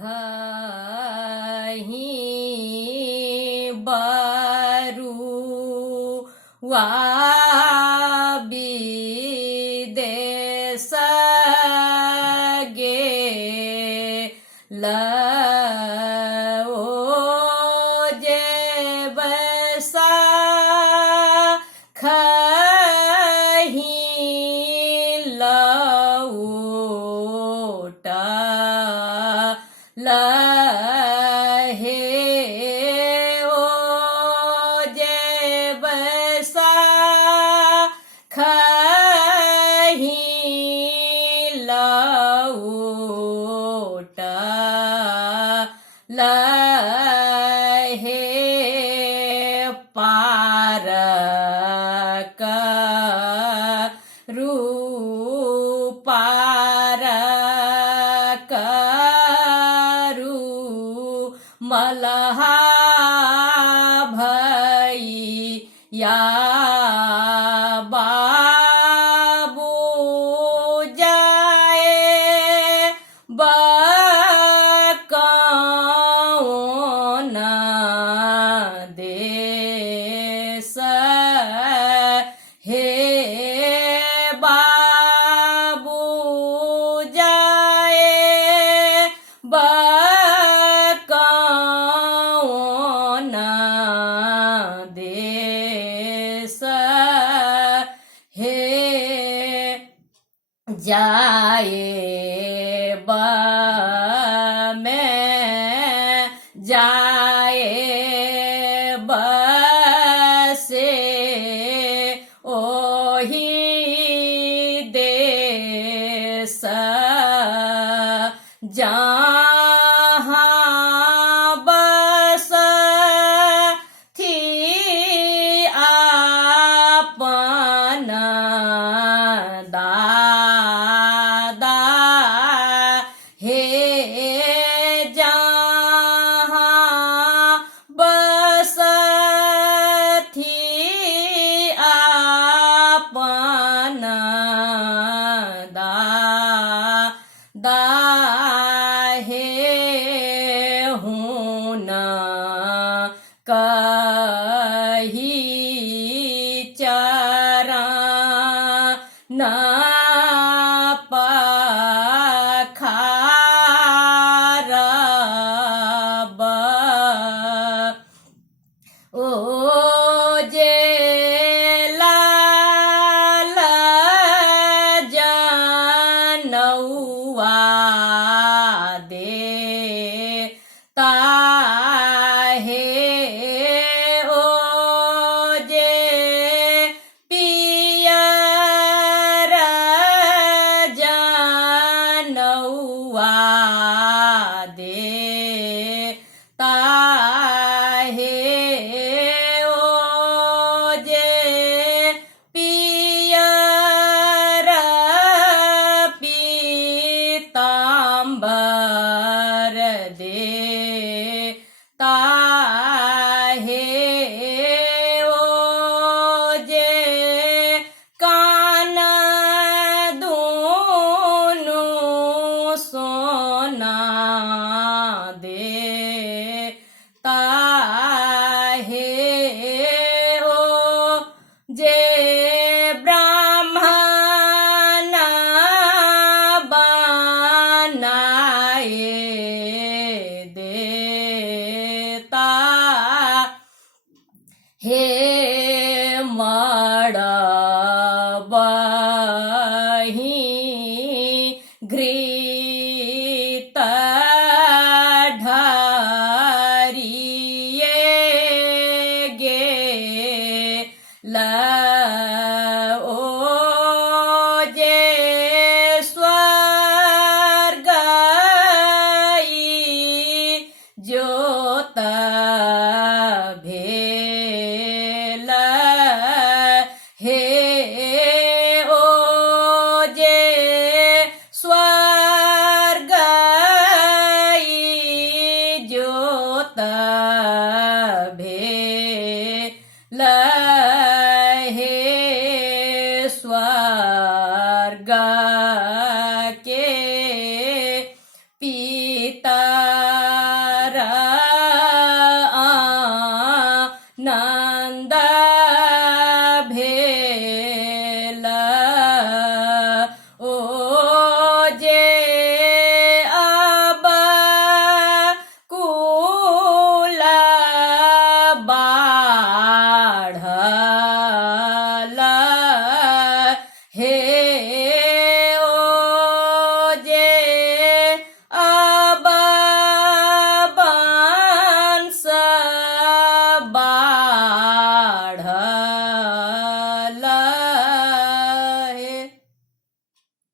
घही बरु वाबी देश गे लओ जे बसा खही लऊटा लहे ओ जे बसा खही लऊटा लहे पार करू पार करू मलहा भैया बाबू जाए बकौन देश हे बाबू जाए बकौन देश हे जाए में जाए बसे ओही देश जहाँ बस थी आपन दादा हे जहाँ बस थी आपन दादा हे हूँ न कही चरण पखारब ओ जे लाल जनौआ दे ताहे ओ जे पियर जनौआ दे ताहे ओ जे पियर पीताम्बर दे